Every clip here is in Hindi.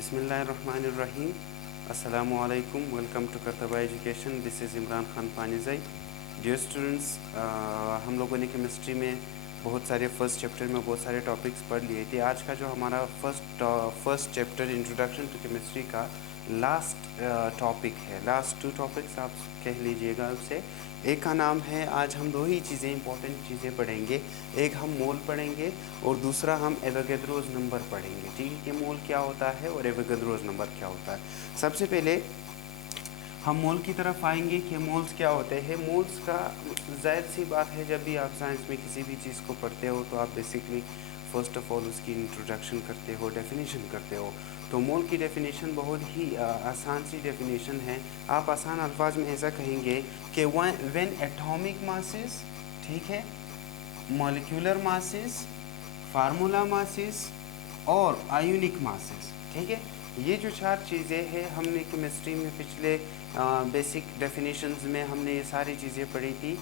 बिस्मिल्लाहिर्रहमानिर्रहीम। अस्सलामु अलैकुम। Welcome to Qurtuba education. This is Imran Khan Panizai. Dear students, हम लोगों ने केमिस्ट्री में बहुत सारे फर्स्ट चैप्टर में बहुत सारे टॉपिक्स पढ़ लिए थे। आज का जो हमारा first chapter introduction to chemistry का लास्ट टॉपिक है। लास्ट 2 टॉपिक्स आप कह लीजिएगा उसे। एक का नाम है, आज हम 2 ही चीज़ें इंपॉर्टेंट चीज़ें पढ़ेंगे। एक हम मोल पढ़ेंगे और दूसरा हम एवोगैड्रोस नंबर पढ़ेंगे। ठीक है, कि मोल क्या होता है और एवोगैड्रोस नंबर क्या होता है। सबसे पहले हम मोल की तरफ आएंगे कि मोल्स क्या होते हैं। मोल्स का जाहिर सी बात है, जब भी आप साइंस में किसी भी चीज़ को पढ़ते हो तो आप बेसिकली फ़र्स्ट ऑफ ऑल उसकी इंट्रोडक्शन करते हो, डेफिनेशन करते हो। तो मोल की डेफिनेशन बहुत ही आसान सी डेफिनेशन है। आप आसान अल्फाज में ऐसा कहेंगे कि व्हेन एटॉमिक मासेस, ठीक है, मॉलिक्यूलर मासेस, फार्मूला मासेस और आयोनिक मासेस, ठीक है, ये जो 4 चीज़ें हैं हमने केमिस्ट्री में पिछले बेसिक डेफिनेशंस में हमने ये सारी चीज़ें पढ़ी थी।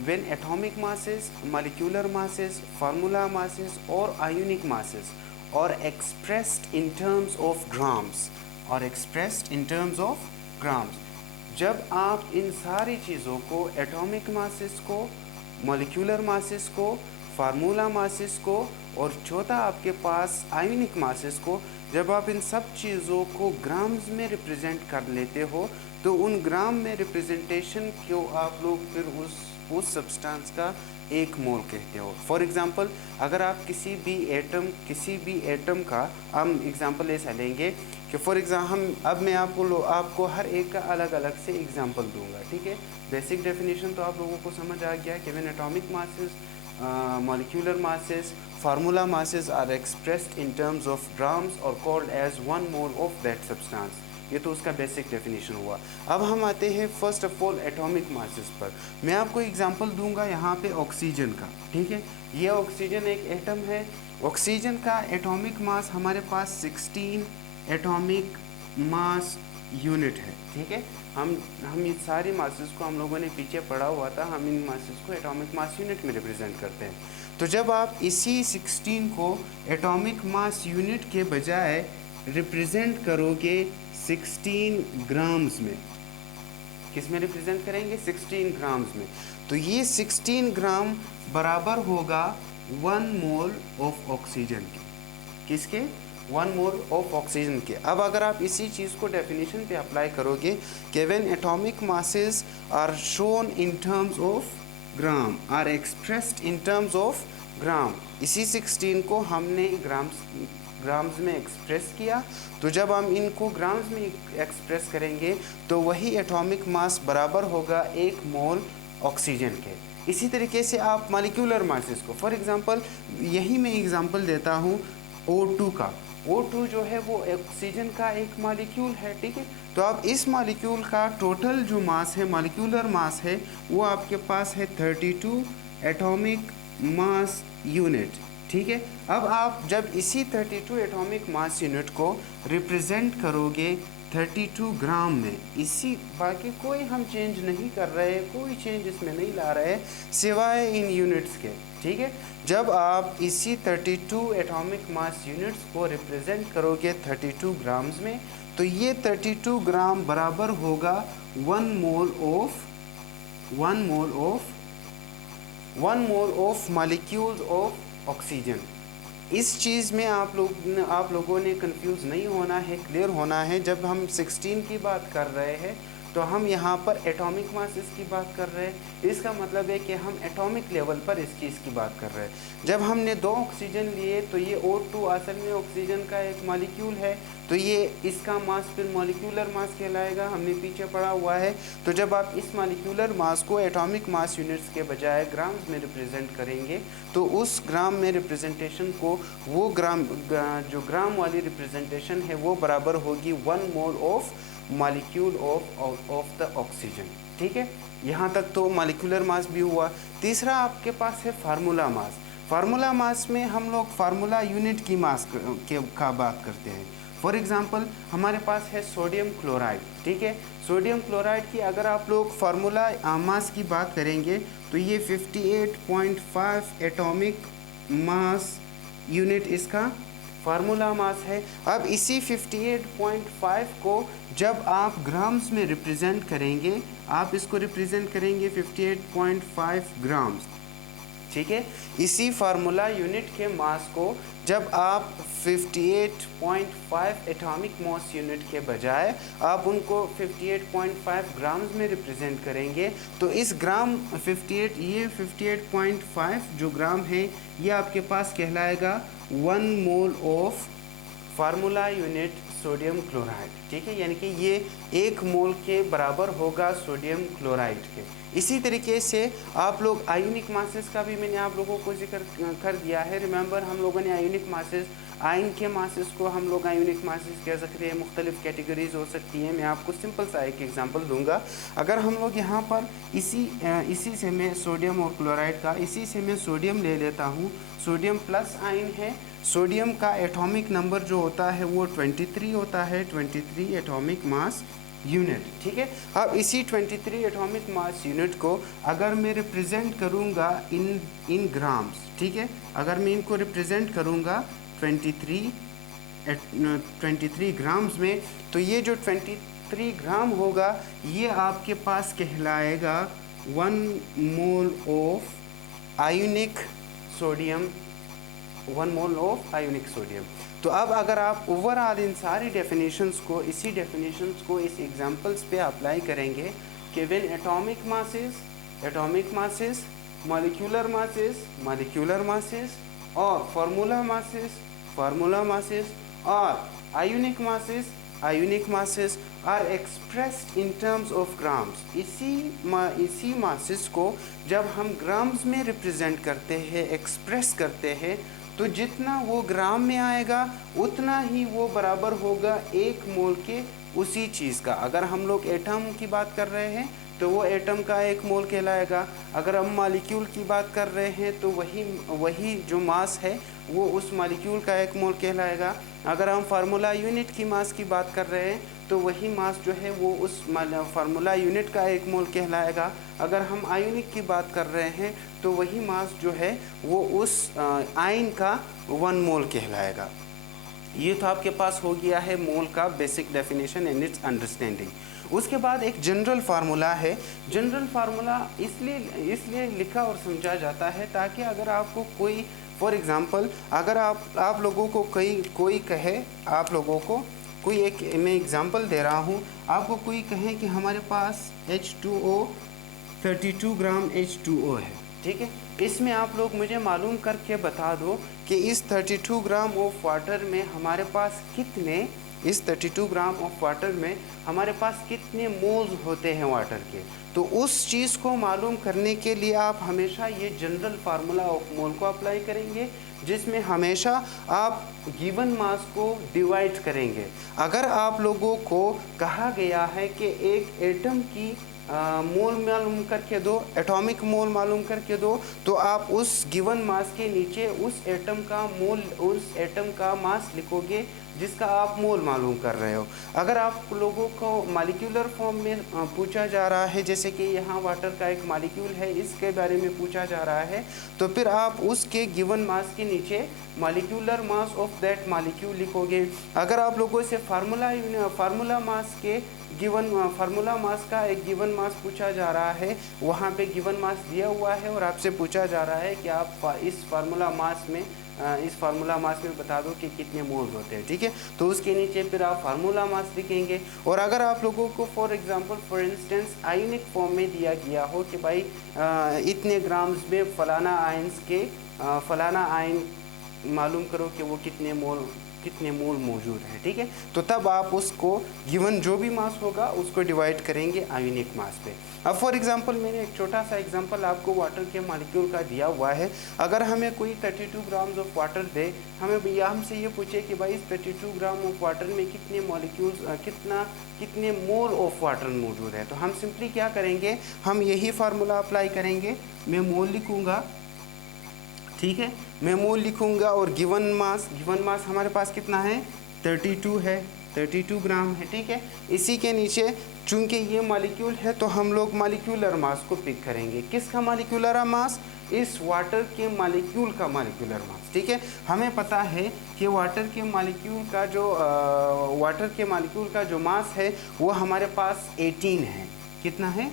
When atomic masses, molecular masses, formula masses और आयोनिक मासेस और expressed in terms of grams, और expressed in terms of grams. जब आप इन सारी चीज़ों को, एटॉमिक मासेस को, मॉलिक्यूलर मासेस को, फार्मूला मासेस को और चौथा आपके पास आयोनिक मासेस को, जब आप इन सब चीज़ों को ग्राम्स में रिप्रेजेंट कर लेते हो तो उन ग्राम में रिप्रेजेंटेशन को आप लोग फिर उस सब्सटेंस का एक मोल कहते हो। फॉर एग्ज़ाम्पल, अगर आप किसी भी एटम का हम एग्ज़ाम्पल ऐसा लेंगे कि फॉर एग्ज़ाम्पल मैं आपको हर एक का अलग अलग से एग्ज़ाम्पल दूंगा। ठीक है, बेसिक डेफिनेशन तो आप लोगों को समझ आ गया कि when atomic masses, molecular masses, formula masses are expressed in terms of grams or called as 1 mole of that substance। ये तो उसका बेसिक डेफिनेशन हुआ। अब हम आते हैं first of all atomic masses पर। मैं आपको एग्जांपल दूंगा यहाँ पे ऑक्सीजन का। ठीक है, ये ऑक्सीजन एक एटम है। ऑक्सीजन का एटॉमिक मास हमारे पास 16 एटॉमिक मास यूनिट है। ठीक है, हम इस सारी मासेस को हम लोगों ने पीछे पढ़ा हुआ था, हम इन मासेस को एटॉमिक मास यूनिट में रिप्रेजेंट करते हैं। तो जब आप इसी 16 को एटॉमिक मास यूनिट के बजाय रिप्रेजेंट करोगे 16 ग्राम्स में, किस में रिप्रेजेंट करेंगे? 16 ग्राम्स में। तो ये 16 ग्राम बराबर होगा 1 मोल ऑफ ऑक्सीजन के। किसके? 1 मोल ऑफ ऑक्सीजन के। अब अगर आप इसी चीज़ को डेफिनेशन पे अप्लाई करोगे कि when atomic masses are shown in terms of gram, are expressed in terms of gram, इसी 16 को हमने ग्राम्स में एक्सप्रेस किया। तो जब हम इनको ग्राम्स में एक्सप्रेस करेंगे तो वही एटॉमिक मास बराबर होगा 1 मोल ऑक्सीजन के। इसी तरीके से आप मॉलिक्यूलर मासेस को, फॉर एग्जांपल यही मैं एग्जांपल देता हूँ O2 का। O2 जो है वो ऑक्सीजन का एक मॉलिक्यूल है। ठीक है, तो अब इस मॉलिक्यूल का टोटल जो मास है, मॉलिक्यूलर मास है, वो आपके पास है 32 एटॉमिक मास यूनिट। ठीक है, अब आप जब इसी 32 एटॉमिक मास यूनिट को रिप्रेजेंट करोगे 32 ग्राम में, इसी, बाकी कोई हम चेंज नहीं कर रहे हैं, कोई चेंज इसमें नहीं ला रहे हैं सिवाय इन यूनिट्स के। ठीक है, जब आप इसी 32 एटॉमिक मास यूनिट्स को रिप्रेजेंट करोगे 32 ग्राम्स में, तो ये 32 ग्राम बराबर होगा 1 mole of molecules of oxygen. इस चीज़ में आप लोगों ने कंफ्यूज नहीं होना है, क्लियर होना है। जब हम 16 की बात कर रहे हैं तो हम यहाँ पर एटॉमिक मासेस की बात कर रहे हैं। इसका मतलब है कि हम एटॉमिक लेवल पर इस चीज़ की बात कर रहे हैं। जब हमने 2 ऑक्सीजन लिए तो ये O2 असल में ऑक्सीजन का एक मॉलिक्यूल है, तो ये इसका मास फिर मॉलिक्यूलर मास कहलाएगा, हमने पीछे पढ़ा हुआ है। तो जब आप इस मॉलिक्यूलर मास को एटॉमिक मास यूनिट्स के बजाय ग्राम्स में रिप्रेजेंट करेंगे तो उस ग्राम में रिप्रेजेंटेशन को, वो जो ग्राम वाली रिप्रेजेंटेशन है वो बराबर होगी 1 mole of molecule of the oxygen. ठीक है, यहाँ तक तो मॉलिक्यूलर मास भी हुआ। तीसरा आपके पास है फार्मूला मास। फार्मूला मास में हम लोग फार्मूला यूनिट की मास का बात करते हैं। फॉर एग्जांपल हमारे पास है सोडियम क्लोराइड। ठीक है, सोडियम क्लोराइड की अगर आप लोग फार्मूला मास की बात करेंगे तो ये 58.5 एटॉमिक मास यूनिट इसका फार्मूला मास है। अब इसी 58.5 को जब आप ग्राम्स में रिप्रेजेंट करेंगे, आप इसको रिप्रेजेंट करेंगे 58.5 ग्राम्स, ठीक है। इसी फार्मूला यूनिट के मास को जब आप 58.5 एटॉमिक मास यूनिट के बजाय आप उनको 58.5 ग्राम्स में रिप्रेजेंट करेंगे, तो इस ग्राम 58.5 जो ग्राम है ये आपके पास कहलाएगा 1 mole of formula unit sodium chloride, ठीक है। यानी कि ये 1 मोल के बराबर होगा सोडियम क्लोराइड के। इसी तरीके से आप लोग आयोनिक मासेस का भी मैंने आप लोगों को जिक्र कर दिया है। रिमेंबर, हम लोगों ने आयोनिक मासेस, आयन के मासेस को हम लोग आयोनिक मासेस कह सकते हैं। मुख्तलिफ कैटेगरीज हो सकती हैं। मैं आपको सिंपल सा एक एग्जांपल दूंगा। अगर हम लोग यहाँ पर इसी से मैं सोडियम और क्लोराइड का, इसी से मैं सोडियम ले लेता हूँ। सोडियम प्लस आयन है। सोडियम का एटॉमिक नंबर जो होता है वो 23 होता है, 23 एटॉमिक मास यूनिट, ठीक है। अब इसी 23 एटॉमिक मास यूनिट को अगर मैं रिप्रेजेंट करूँगा इन ग्राम्स, ठीक है, अगर मैं इनको रिप्रेजेंट करूँगा 23 ग्राम्स में, तो ये जो 23 ग्राम होगा ये आपके पास कहलाएगा 1 mole of ionic sodium, 1 mole of ionic sodium. तो अब अगर आप ओवरऑल इन सारी डेफिनेशंस को, इसी डेफिनेशंस को इस एग्जांपल्स पे अप्लाई करेंगे कि when atomic masses, molecular masses और फार्मूला मासेस और ionic masses are expressed in terms of grams. इसी मासेस को जब हम ग्राम्स में रिप्रेजेंट करते हैं, एक्सप्रेस करते हैं, तो जितना वो ग्राम में आएगा उतना ही वो बराबर होगा 1 मोल के उसी चीज़ का। अगर हम लोग एटम की बात कर रहे हैं तो वो एटम का 1 मोल कहलाएगा। अगर हम मॉलिक्यूल की बात कर रहे हैं तो वही जो मास है वो उस मॉलिक्यूल का 1 मोल कहलाएगा। अगर हम फार्मूला यूनिट की मास की बात कर रहे हैं तो वही मास जो है वो उस फार्मूला यूनिट का 1 मोल कहलाएगा। अगर हम आयोनिक की बात कर रहे हैं तो वही मास जो है वो उस आयन का 1 मोल कहलाएगा। ये तो आपके पास हो गया है मोल का basic definition and it's understanding. उसके बाद एक जनरल फार्मूला है। जनरल फार्मूला इसलिए लिखा और समझा जाता है ताकि अगर आपको कोई, फॉर एग्ज़ाम्पल, अगर आप लोगों को कोई कहे, आप लोगों को कोई एक, मैं एग्ज़ाम्पल दे रहा हूँ, आपको कोई कहे कि हमारे पास H2O 32 ग्राम H2O है, ठीक है। इसमें आप लोग मुझे मालूम करके बता दो कि इस 32 ग्राम ऑफ वाटर में हमारे पास कितने, इस 32 ग्राम ऑफ वाटर में हमारे पास कितने मोल्स होते हैं वाटर के। तो उस चीज़ को मालूम करने के लिए आप हमेशा ये जनरल फार्मूला ऑफ मोल को अप्लाई करेंगे, जिसमें हमेशा आप गिवन मास को डिवाइड करेंगे। अगर आप लोगों को कहा गया है कि एक एटम की मोल मालूम करके दो, एटॉमिक मोल मालूम करके दो, तो आप उस गिवन मास के नीचे उस एटम का मास लिखोगे जिसका आप मोल मालूम कर रहे हो। अगर आप लोगों को मॉलिक्यूलर फॉर्म में पूछा जा रहा है, जैसे कि यहाँ वाटर का एक मॉलिक्यूल है, इसके बारे में पूछा जा रहा है, तो फिर आप उसके गिवन मास के नीचे molecular mass of that molecule लिखोगे। अगर आप लोगों से फार्मूला मास के फार्मूला मास का एक गिवन मास पूछा जा रहा है, वहाँ पे गिवन मास दिया हुआ है और आपसे पूछा जा रहा है कि आप इस फार्मूला मास में बता दो कि कितने मोल्स होते हैं, ठीक है। तो उसके नीचे फिर आप फार्मूला मास लिखेंगे। और अगर आप लोगों को फॉर इंस्टेंस आयोनिक फॉर्म में दिया गया हो कि भाई इतने ग्राम्स में फलाना आयन मालूम करो कि वो कितने मोल मौजूद है, ठीक है। तो तब आप उसको गिवन जो भी मास होगा उसको डिवाइड करेंगे आयोनिक मास पे। अब फॉर एग्जांपल मैंने एक छोटा सा एग्जांपल आपको वाटर के मॉलिक्यूल का दिया हुआ है। अगर हमें कोई 32 ग्राम्स ऑफ वाटर दे, हमसे ये पूछे कि भाई इस 32 ग्राम ऑफ वाटर में कितने मॉलिक्यूल्स, कितने मोल ऑफ वाटर मौजूद है, तो हम सिंपली क्या करेंगे, हम यही फार्मूला अप्लाई करेंगे। मैं मोल लिखूँगा, ठीक है, मैं मोल लिखूँगा और गिवन मास हमारे पास कितना है 32 है, 32 ग्राम है, ठीक है। इसी के नीचे चूंकि ये मॉलिक्यूल है तो हम लोग मॉलिक्यूलर मास को पिक करेंगे। किसका मॉलिक्यूलर मास? इस वाटर के मॉलिक्यूल का मॉलिक्यूलर मास, ठीक है। हमें पता है कि वाटर के मॉलिक्यूल का जो मास है वो हमारे पास 18 है। कितना है?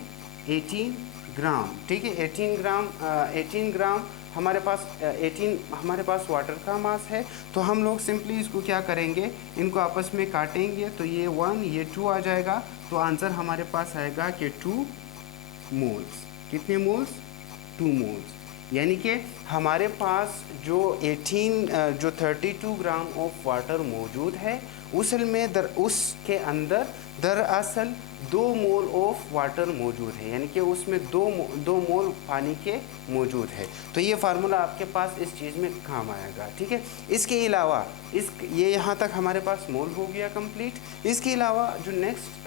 18 ग्राम, ठीक है। 18 ग्राम हमारे पास वाटर का मास है। तो हम लोग सिंपली इसको क्या करेंगे, इनको आपस में काटेंगे तो ये 1 ये 2 आ जाएगा। तो आंसर हमारे पास आएगा कि 2 मोल्स। कितने मोल्स? 2 मोल्स। यानी कि हमारे पास जो 32 ग्राम ऑफ वाटर मौजूद है उसके अंदर दरअसल 2 मोल ऑफ वाटर मौजूद है, यानी कि उसमें दो मोल पानी के मौजूद है। तो ये फार्मूला आपके पास इस चीज़ में काम आएगा, ठीक है। इसके अलावा ये यहाँ तक हमारे पास मोल हो गया कंप्लीट। इसके अलावा जो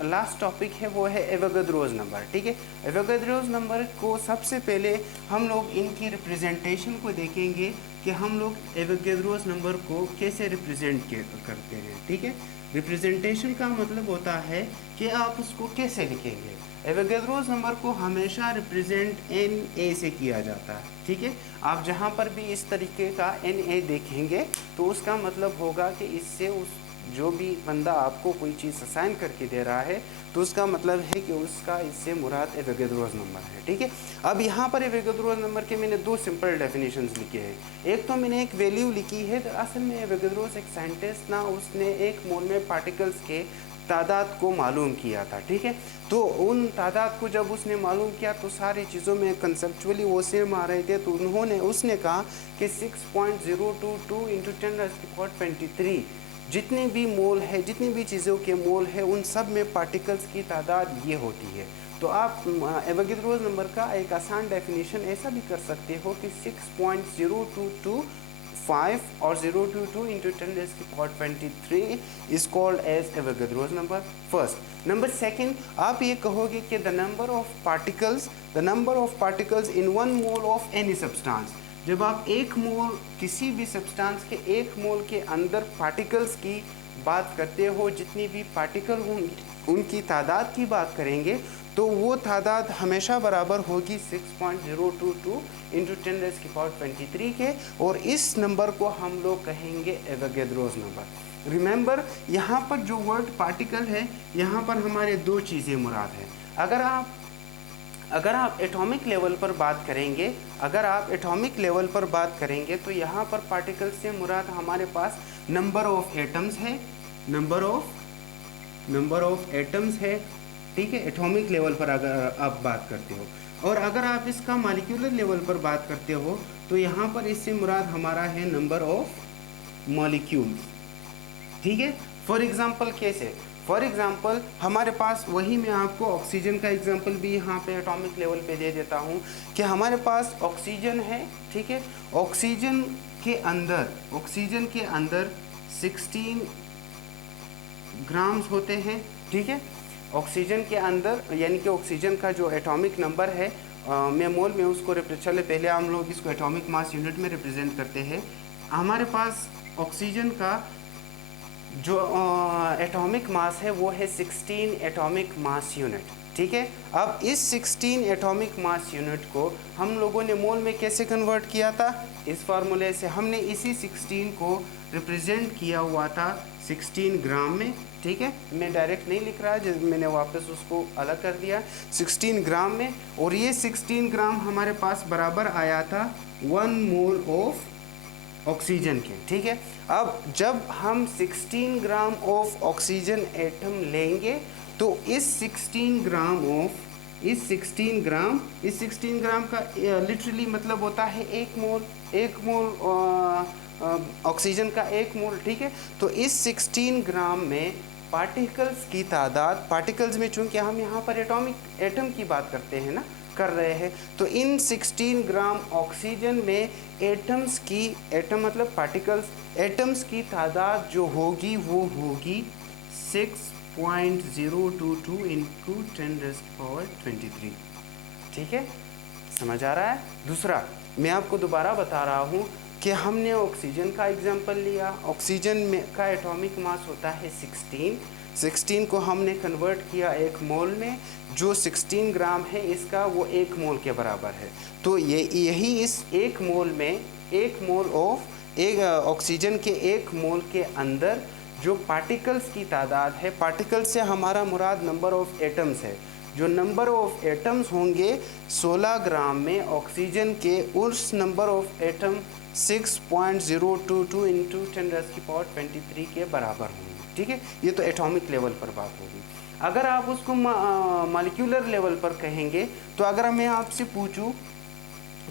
लास्ट टॉपिक है वो है एवोगाड्रोस नंबर, ठीक है। एवोगाड्रोस नंबर को सबसे पहले हम लोग इनकी रिप्रेजेंटेशन को देखेंगे कि हम लोग एवोगाड्रोस नंबर को कैसे रिप्रेजेंट करते हैं, ठीक है। रिप्रेजेंटेशन का मतलब होता है कि आप उसको कैसे लिखेंगे। एवोगाड्रोस नंबर को हमेशा रिप्रेजेंट Na से किया जाता है, ठीक है। आप जहाँ पर भी इस तरीके का Na देखेंगे तो उसका मतलब होगा कि इससे जो भी बंदा आपको कोई चीज़ असाइन करके दे रहा है तो उसका मतलब है कि उसका इससे मुराद एवोगाड्रोस नंबर है, ठीक है। अब यहाँ पर एवोगाड्रोस नंबर के मैंने 2 सिंपल डेफिनेशंस लिखे हैं। एक तो मैंने एक वैल्यू लिखी है। तो असल में एवोगाड्रोस एक साइंटिस्ट ना, उसने एक मोल में पार्टिकल्स के तादाद को मालूम किया था, ठीक है। तो उन तादाद को जब उसने मालूम किया तो सारी चीज़ों में कंसेप्चुअली वो सेम आ रहे थे। तो उसने कहा कि 6.022 इंटू 10⁻23 जितने भी मोल है, जितनी भी चीज़ों के मोल है, उन सब में पार्टिकल्स की तादाद ये होती है। तो आप एवोगाड्रोस नंबर का एक आसान डेफिनेशन ऐसा भी कर सकते हो कि 6.0225 और 022 into 10⁻23 is called as Avogadro's number first. Number second, आप ये कहोगे कि the number of particles in 1 mole of any substance. जब आप किसी भी सब्सटेंस के 1 मोल के अंदर पार्टिकल्स की बात करते हो, जितनी भी पार्टिकल होंगी उनकी तादाद की बात करेंगे तो वो तादाद हमेशा बराबर होगी 6.022 इंटू 10⁻23 के। और इस नंबर को हम लोग कहेंगे एवोगाड्रोस नंबर। रिमेंबर, यहाँ पर जो वर्ड पार्टिकल है, यहाँ पर हमारे 2 चीज़ें मुराद है। अगर आप एटॉमिक लेवल पर बात करेंगे तो यहाँ पर पार्टिकल से मुराद हमारे पास नंबर ऑफ एटम्स है, नंबर ऑफ एटम्स है, ठीक है। एटॉमिक लेवल पर अगर आप बात करते हो, और अगर आप इसका मॉलिक्यूलर लेवल पर बात करते हो तो यहाँ पर इससे मुराद हमारा है नंबर ऑफ मॉलिक्यूल्स, ठीक है। फॉर एग्जांपल कैसे? फॉर एग्जांपल हमारे पास, वही मैं आपको ऑक्सीजन का एग्जांपल भी यहाँ पे एटॉमिक लेवल पे दे देता हूँ कि हमारे पास ऑक्सीजन है, ठीक है। ऑक्सीजन के अंदर 16 ग्राम्स होते हैं, ठीक है। ऑक्सीजन के अंदर, यानी कि ऑक्सीजन का जो एटॉमिक नंबर है मैं मोल में उसको चले पहले हम लोग इसको एटॉमिक मास यूनिट में रिप्रेजेंट करते हैं। हमारे पास ऑक्सीजन का जो एटॉमिक मास है वो है 16 एटॉमिक मास यूनिट, ठीक है। अब इस 16 एटॉमिक मास यूनिट को हम लोगों ने मोल में कैसे कन्वर्ट किया था? इस फार्मूले से हमने इसी 16 को रिप्रेजेंट किया हुआ था 16 ग्राम में, ठीक है। मैं डायरेक्ट नहीं लिख रहा, जब मैंने वापस उसको अलग कर दिया 16 ग्राम में। और ये 16 ग्राम हमारे पास बराबर आया था 1 मोल ऑफ ऑक्सीजन के, ठीक है। अब जब हम 16 ग्राम ऑफ ऑक्सीजन एटम लेंगे तो इस 16 ग्राम का लिटरली मतलब होता है 1 मोल ऑक्सीजन का 1 मोल, ठीक है। तो इस 16 ग्राम में पार्टिकल्स की तादाद, पार्टिकल्स में चूंकि हम यहाँ पर एटम की बात कर रहे हैं, तो इन 16 ग्राम ऑक्सीजन में एटम मतलब पार्टिकल्स, एटम्स की तादाद जो होगी वो होगी 6.022 इंटू 10⁻23, ठीक है। समझ आ रहा है? दूसरा मैं आपको दोबारा बता रहा हूँ कि हमने ऑक्सीजन का एग्जांपल लिया। ऑक्सीजन में का एटॉमिक मास होता है 16 को हमने कन्वर्ट किया एक मोल में, जो 16 ग्राम है इसका वो एक मोल के बराबर है। तो यही इस एक मोल में, एक मोल ऑफ एक ऑक्सीजन के एक मोल के अंदर जो पार्टिकल्स की तादाद है, पार्टिकल्स से हमारा मुराद नंबर ऑफ एटम्स है, जो नंबर ऑफ एटम्स होंगे 16 ग्राम में ऑक्सीजन के, उस नंबर ऑफ एटम 6.022 इंटू 10⁻23 के बराबर होंगे। ठीक है, ये तो एटॉमिक लेवल पर बात होगी। अगर आप उसको मॉलिक्यूलर लेवल पर कहेंगे, तो अगर मैं आपसे पूछूं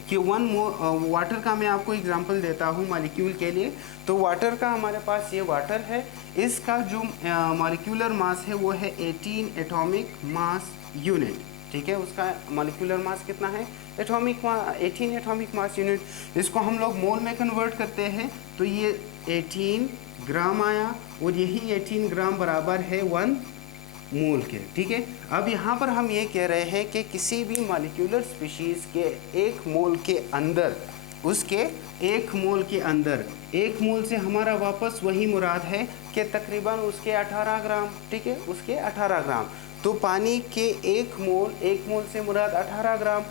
कि वाटर का मैं आपको एग्जांपल देता हूँ मॉलिक्यूल के लिए, तो वाटर का हमारे पास ये वाटर है, इसका जो मॉलिक्यूलर मास है वो है 18 एटॉमिक मास यूनिट। ठीक है, उसका मॉलिक्यूलर मास कितना है, 18 एटॉमिक मास यूनिट। इसको हम लोग मोल में कन्वर्ट करते हैं तो ये 18 ग्राम आया, और यही 18 ग्राम बराबर है 1 मोल के। ठीक है, अब यहाँ पर हम ये कह रहे हैं कि किसी भी मॉलिक्यूलर स्पीशीज़ के एक मोल के अंदर, उसके एक मोल के अंदर, एक मोल से हमारा वापस वही मुराद है कि तकरीबन उसके 18 ग्राम। ठीक है, उसके 18 ग्राम। तो पानी के एक मोल से मुराद 18 ग्राम।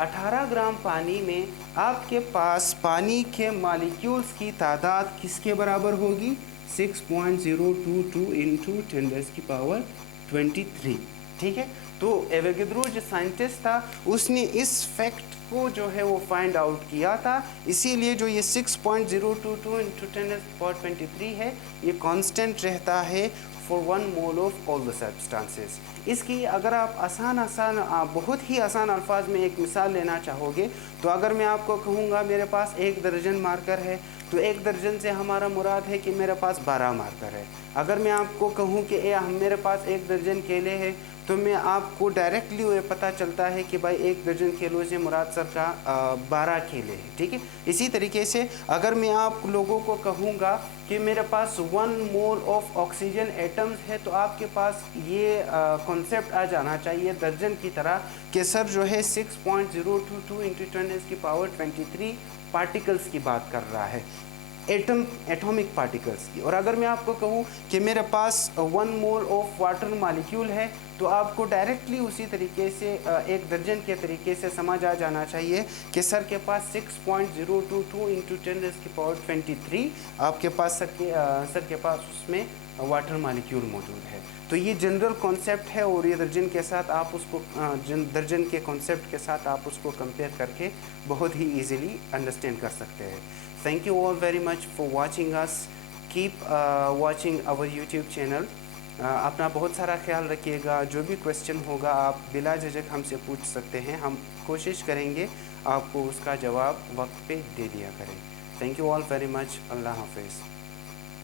18 ग्राम पानी में आपके पास पानी के मॉलिक्यूल्स की तादाद किसके बराबर होगी, 6.022 इंटू 10⁻23। ठीक है, तो एवोगैड्रो जो साइंटिस्ट था उसने इस फैक्ट को जो है वो फाइंड आउट किया था, इसीलिए जो ये 6.022 इंटू 10⁻23 है ये कांस्टेंट रहता है for 1 mole of all the substances. इसकी अगर आप बहुत ही आसान अल्फाज में एक मिसाल लेना चाहोगे, तो अगर मैं आपको कहूँगा मेरे पास 1 दर्जन मार्कर है, तो 1 दर्जन से हमारा मुराद है कि मेरे पास 12 मार्कर है। अगर मैं आपको कहूँ कि मेरे पास 1 दर्जन केले हैं, तो मैं आपको डायरेक्टली ये पता चलता है कि भाई 1 दर्जन केलों से मुराद सर का 12 केले हैं। ठीक है, इसी तरीके से अगर मैं आप लोगों को कहूँगा कि मेरे पास 1 मोल ऑफ ऑक्सीजन एटम्स है, तो आपके पास ये कॉन्सेप्ट आ जाना चाहिए दर्जन की तरह कि सर जो है 6.022 इंटू 10⁻23 पार्टिकल्स की बात कर रहा है, एटॉमिक पार्टिकल्स की। और अगर मैं आपको कहूँ कि मेरे पास 1 मोल ऑफ वाटर मॉलिक्यूल है, तो आपको डायरेक्टली उसी तरीके से 1 दर्जन के तरीके से समझ आ जाना चाहिए कि सर के पास 6.022 इंटू 10⁻23 आपके पास सर के पास उसमें वाटर मॉलिक्यूल मौजूद है। तो ये जनरल कॉन्सेप्ट है, और ये दर्जन के साथ आप उसको दर्जन के कॉन्सेप्ट के साथ आप उसको कंपेयर करके बहुत ही ईजिली अंडरस्टैंड कर सकते हैं। Thank you all very much for watching us. Keep watching our YouTube channel. अपना बहुत सारा ख्याल रखिएगा। जो भी क्वेश्चन होगा आप बिला झिझक हमसे पूछ सकते हैं, हम कोशिश करेंगे आपको उसका जवाब वक्त पे दे दिया करें। Thank you all very much. अल्लाह हाफिज़।